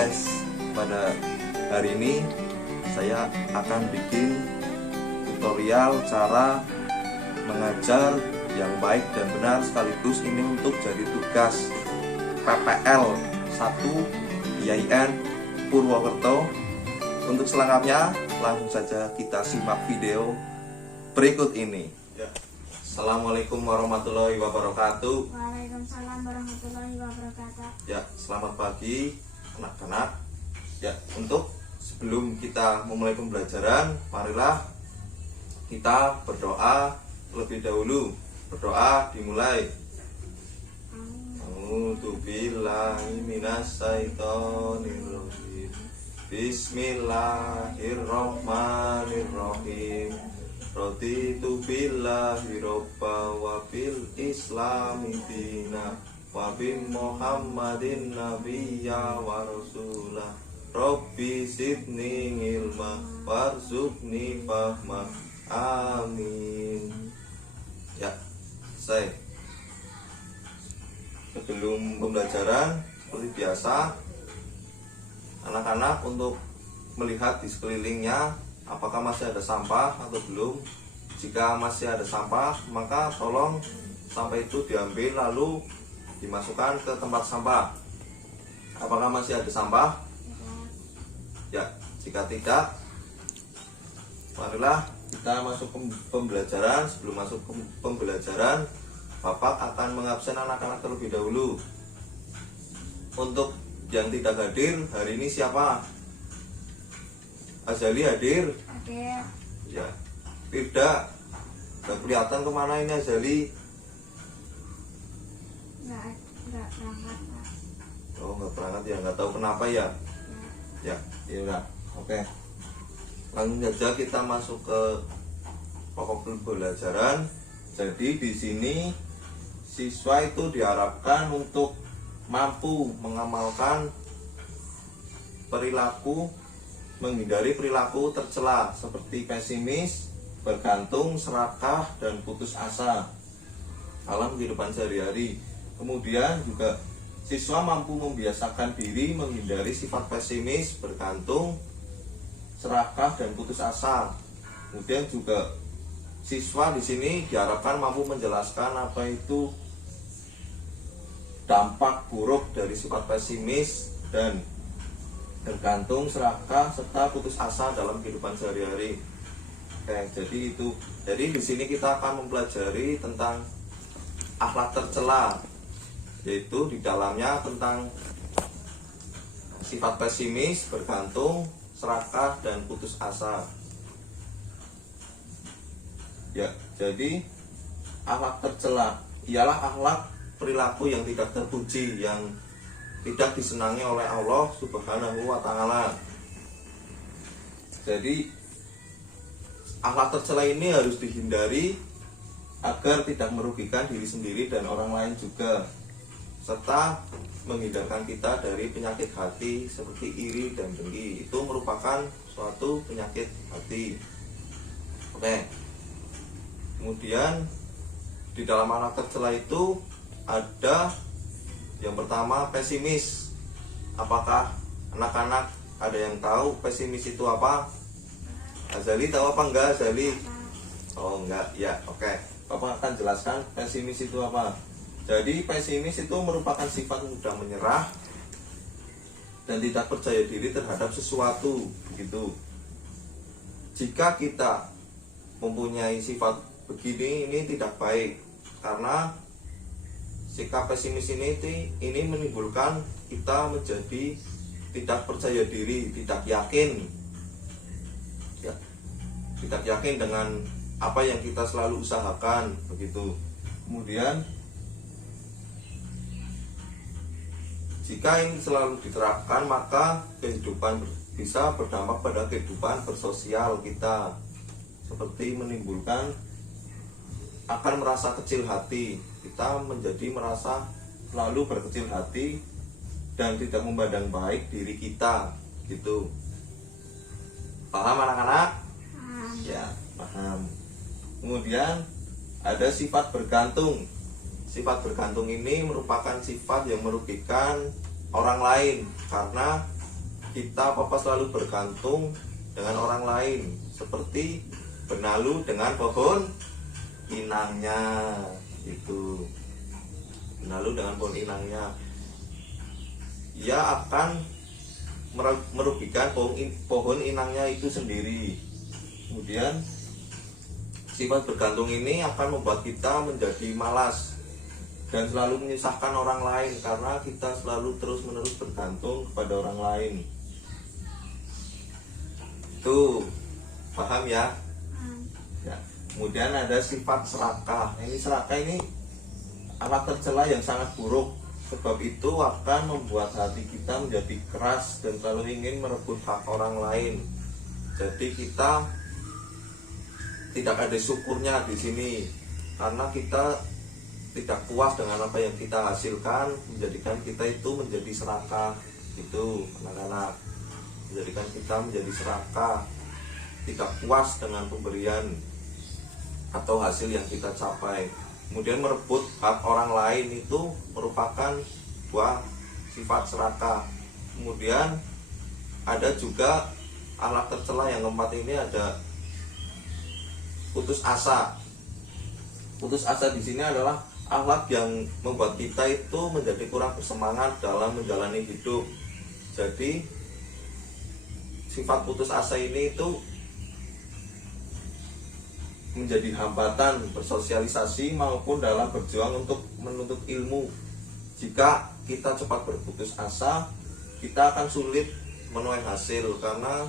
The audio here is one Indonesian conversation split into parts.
guys, pada hari ini saya akan bikin tutorial cara mengajar yang baik dan benar, sekaligus ini untuk jadi tugas PPL 1 IAIN Purwokerto. Untuk selengkapnya langsung saja kita simak video berikut ini. Assalamualaikum warahmatullahi wabarakatuh. Waalaikumsalam warahmatullahi wabarakatuh. Ya, selamat pagi anak-anak. Ya, untuk sebelum kita memulai pembelajaran, marilah kita berdoa terlebih dahulu. Berdoa dimulai. A'udzubillahi minasyaitonirrajim. Bismillahirrahmanirrahim. Raditu billahi robba wa bil islami dina wa bi muhammadin nabiyya wa rasulah. Rabbi zidni ilma warzuqni fahma. Amin. Ya, selesai. Sebelum pembelajaran, seperti biasa, anak-anak untuk melihat di sekelilingnya apakah masih ada sampah atau belum. Jika masih ada sampah, maka tolong sampah itu diambil lalu dimasukkan ke tempat sampah. Apakah masih ada sampah? Ya, jika tidak, marilah kita masuk ke pembelajaran. Sebelum masuk ke pembelajaran, Bapak akan mengabsen anak-anak terlebih dahulu. Untuk yang tidak hadir hari ini siapa? Azali hadir? Hadir. Ya. Tidak. Gak kelihatan kemana ini Azali? Enggak berangkat, Pak. Oh, nggak berangkat ya, nggak tahu kenapa ya. Ya. Ya udah. Oke. Langsung saja kita masuk ke pokok pembelajaran. Jadi di sini siswa itu diharapkan untuk mampu mengamalkan perilaku, menghindari perilaku tercela seperti pesimis, bergantung, serakah, dan putus asa dalam kehidupan sehari-hari. Kemudian juga siswa mampu membiasakan diri menghindari sifat pesimis, bergantung, serakah, dan putus asa. Kemudian juga siswa di sini diharapkan mampu menjelaskan apa itu dampak buruk dari sifat pesimis dan bergantung, serakah, serta putus asa dalam kehidupan sehari-hari. Oke, jadi itu. Jadi di sini kita akan mempelajari tentang akhlak tercela, yaitu di dalamnya tentang sifat pesimis, bergantung, serakah, dan putus asa. Ya, jadi akhlak tercela ialah akhlak perilaku yang tidak terpuji, yang tidak disenangi oleh Allah Subhanahu wa Ta'ala. Jadi akhlak tercela ini harus dihindari agar tidak merugikan diri sendiri dan orang lain juga, serta menghindarkan kita dari penyakit hati seperti iri dan dengki. Itu merupakan suatu penyakit hati. Oke. Kemudian di dalam akhlak tercela itu ada yang pertama pesimis. Apakah anak-anak ada yang tahu pesimis itu apa? Azali tahu apa enggak, Azali? Oh enggak, ya oke. Bapak akan jelaskan pesimis itu apa. Jadi pesimis itu merupakan sifat mudah menyerah dan tidak percaya diri terhadap sesuatu, begitu. Jika kita mempunyai sifat begini, ini tidak baik, karena sikap pesimis ini menimbulkan kita menjadi tidak percaya diri, tidak yakin, ya, tidak yakin dengan apa yang kita selalu usahakan, begitu. Kemudian jika ini selalu diterapkan, maka kehidupan bisa berdampak pada kehidupan bersosial kita, seperti menimbulkan akan merasa kecil hati. Kita menjadi merasa selalu berkecil hati dan tidak memandang baik diri kita, gitu. Paham anak-anak? Ya, paham. Kemudian ada sifat bergantung. Sifat bergantung ini merupakan sifat yang merugikan orang lain karena kita selalu bergantung dengan orang lain, seperti benalu dengan pohon inangnya. Itu benalu dengan pohon inangnya, ia akan merugikan pohon inangnya itu sendiri. Kemudian sifat bergantung ini akan membuat kita menjadi malas dan selalu menyusahkan orang lain, karena kita selalu terus-menerus bergantung kepada orang lain. Itu paham ya? Ya. Kemudian ada sifat serakah. Ini serakah ini alat tercela yang sangat buruk, sebab itu akan membuat hati kita menjadi keras dan selalu ingin merebut hak orang lain. Jadi kita tidak ada syukurnya di sini, karena kita tidak puas dengan apa yang kita hasilkan, menjadikan kita itu menjadi serakah. Itu anak-anak, menjadikan kita menjadi serakah, tidak puas dengan pemberian atau hasil yang kita capai. Kemudian merebut hak orang lain itu merupakan sebuah sifat serakah. Kemudian ada juga alat tercela yang keempat, ini ada putus asa. Putus asa di sini adalah akhlak yang membuat kita itu menjadi kurang bersemangat dalam menjalani hidup. Jadi sifat putus asa ini itu menjadi hambatan bersosialisasi maupun dalam berjuang untuk menuntut ilmu. Jika kita cepat berputus asa, kita akan sulit menuai hasil, karena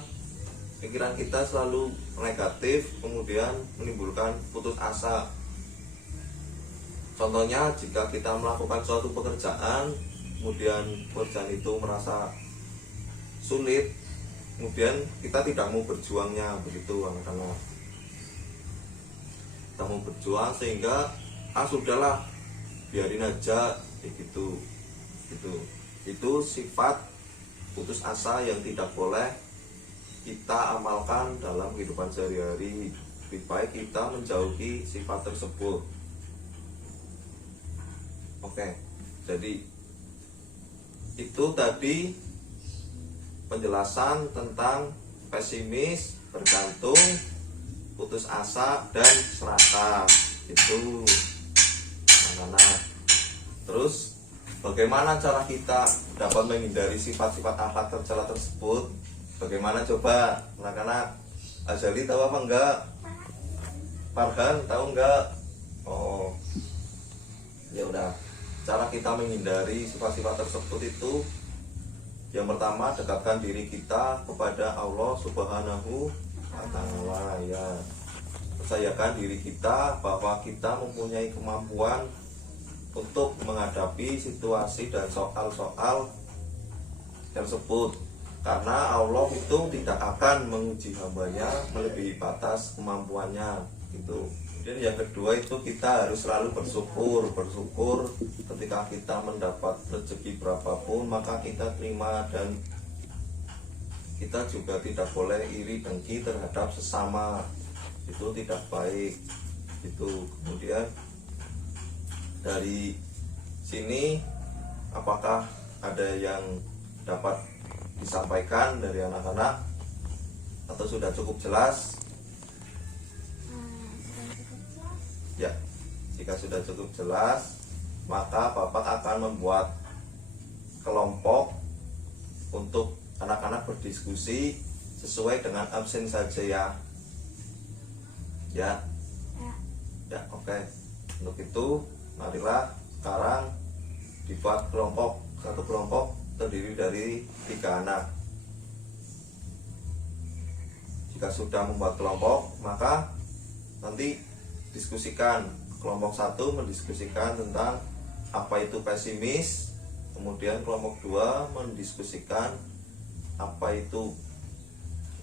pikiran kita selalu negatif, kemudian menimbulkan putus asa. Contohnya, jika kita melakukan suatu pekerjaan, kemudian pekerjaan itu merasa sulit, kemudian kita tidak mau berjuangnya, begitu anak-anak. Kita mau berjuang sehingga sudahlah, biarin aja, gitu. Itu sifat putus asa yang tidak boleh kita amalkan dalam kehidupan sehari-hari. Lebih baik kita menjauhi sifat tersebut. Oke, jadi itu tadi penjelasan tentang pesimis, bergantung, putus asa, dan serakah. Itu anak-anak. Terus bagaimana cara kita dapat menghindari sifat-sifat akhlak tercela tersebut? Bagaimana coba anak-anak? Azali tahu apa enggak? Farhan tahu enggak? Oh, ya udah. Cara kita menghindari sifat-sifat tersebut itu, yang pertama, dekatkan diri kita kepada Allah Subhanahu wa Ta'ala, ya. Percayakan diri kita bahwa kita mempunyai kemampuan untuk menghadapi situasi dan soal-soal tersebut, karena Allah itu tidak akan menguji hambanya melebihi batas kemampuannya, gitu. Dan yang kedua itu kita harus selalu bersyukur ketika kita mendapat rezeki berapapun, maka kita terima, dan kita juga tidak boleh iri dengki terhadap sesama, itu tidak baik. Itu kemudian dari sini, apakah ada yang dapat disampaikan dari anak-anak atau sudah cukup jelas? Ya, jika sudah cukup jelas, maka Bapak akan membuat kelompok untuk anak-anak berdiskusi sesuai dengan absen saja, ya. Ya. Ya, oke. Untuk itu, marilah sekarang dibuat kelompok. Satu kelompok terdiri dari 3 anak. Jika sudah membuat kelompok, maka nanti diskusikan. Kelompok 1 mendiskusikan tentang apa itu pesimis, kemudian kelompok 2 mendiskusikan apa itu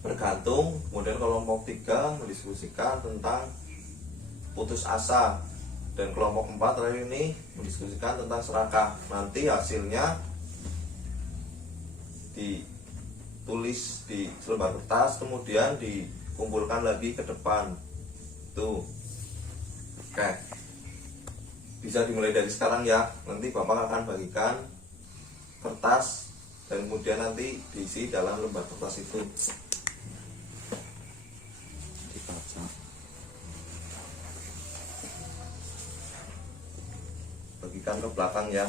bergantung, kemudian kelompok 3 mendiskusikan tentang putus asa, dan kelompok 4 terakhir ini mendiskusikan tentang serakah. Nanti hasilnya ditulis di selembar kertas, kemudian dikumpulkan lagi ke depan. Tuh. Oke, bisa dimulai dari sekarang ya. Nanti Bapak akan bagikan kertas dan kemudian nanti diisi dalam lembar kertas itu. Dibaca. Bagikan ke belakang ya.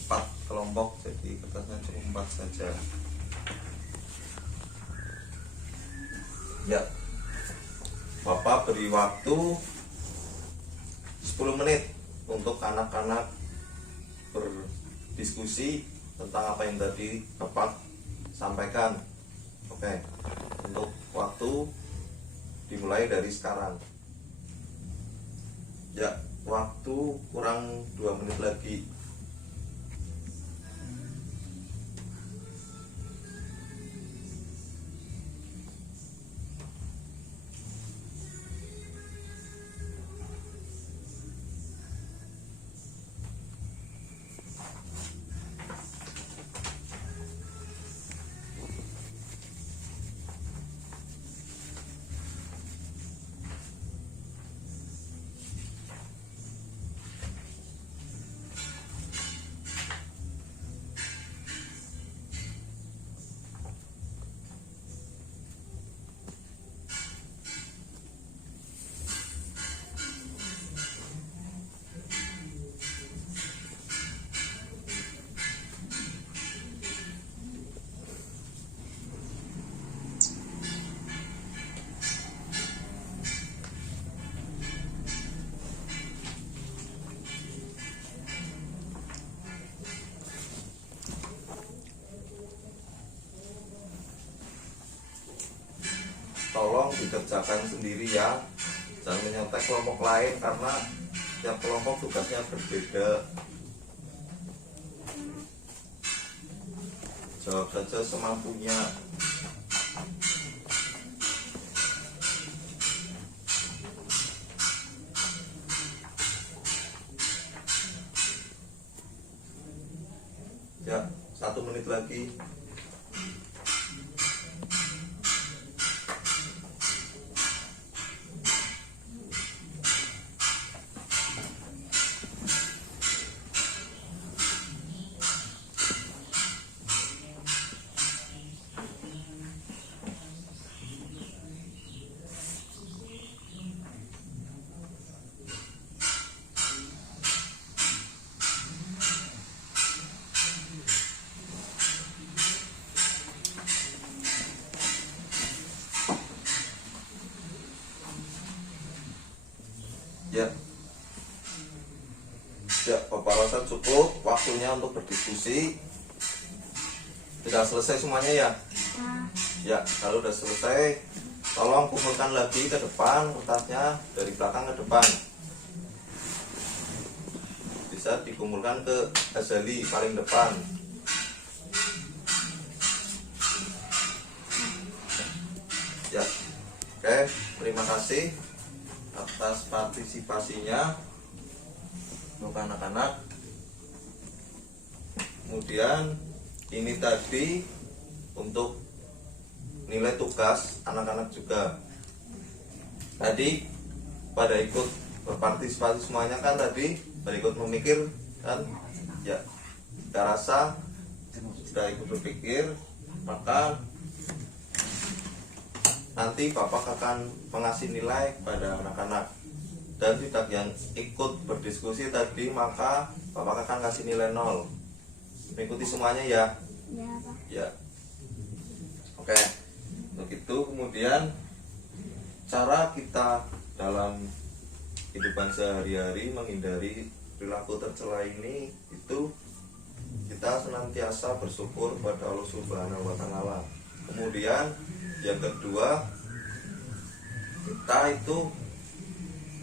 Empat kelompok, jadi kertasnya cuma 4 saja. Ya, Bapak beri waktu 10 menit untuk anak-anak berdiskusi tentang apa yang tadi Bapak sampaikan. Oke, untuk waktu dimulai dari sekarang. Ya, waktu kurang 2 menit lagi. Tolong dikerjakan sendiri ya, jangan menyontek kelompok lain karena tiap kelompok tugasnya berbeda. Jawab saja semampunya. Ya, 1 menit lagi. Ya, ya, Bapak rasa cukup waktunya untuk berdiskusi. Sudah selesai semuanya ya? Nah, Ya, kalau sudah selesai, tolong kumpulkan lagi ke depan kertasnya dari belakang ke depan. Bisa dikumpulkan ke Azali paling depan. Ya, oke, terima kasih atas partisipasinya untuk anak-anak. Kemudian ini tadi untuk nilai tugas anak-anak juga. Tadi pada ikut berpartisipasi semuanya kan, tadi pada ikut memikir kan ya, kita rasa sudah ikut berpikir, maka nanti Bapak akan mengasih nilai kepada anak-anak. Dan tidak yang ikut berdiskusi tadi, maka Bapak akan kasih nilai 0. Mengikuti semuanya ya. ya Pak. Ya. Oke. Untuk itu kemudian cara kita dalam kehidupan sehari-hari menghindari perilaku tercela ini, itu kita senantiasa bersyukur pada Allah Subhanahu wa taala. Kemudian yang kedua, kita itu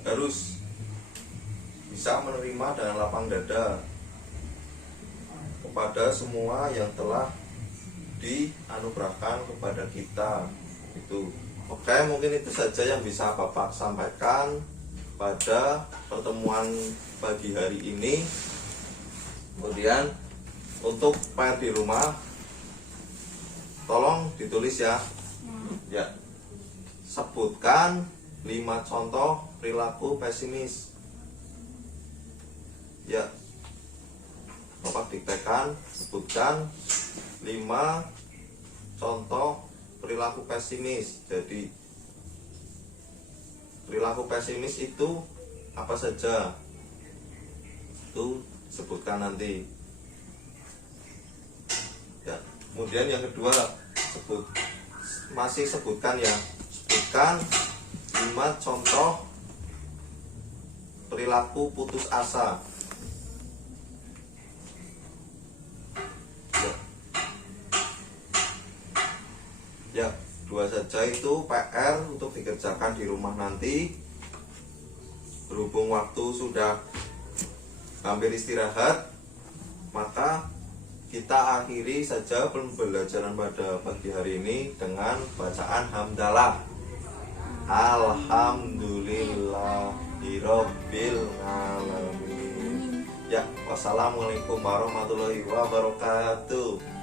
harus bisa menerima dengan lapang dada kepada semua yang telah dianugerahkan kepada kita. Itu. Oke, mungkin itu saja yang bisa Bapak sampaikan pada pertemuan pagi hari ini. Kemudian untuk PR di rumah tolong ditulis ya. Ya. Sebutkan 5 contoh perilaku pesimis. Ya, Bapak diktekan, sebutkan 5 contoh perilaku pesimis. Jadi perilaku pesimis itu apa saja? Itu sebutkan nanti. Ya, kemudian yang kedua, masih sebutkan ya. Sebutkan 5 contoh perilaku putus asa. Ya, 2 saja itu PR untuk dikerjakan di rumah nanti. Berhubung waktu sudah hampir istirahat, maka kita akhiri saja pembelajaran pada pagi hari ini dengan bacaan hamdalah. Alhamdulillahirabbil alamin. Ya, wassalamualaikum warahmatullahi wabarakatuh.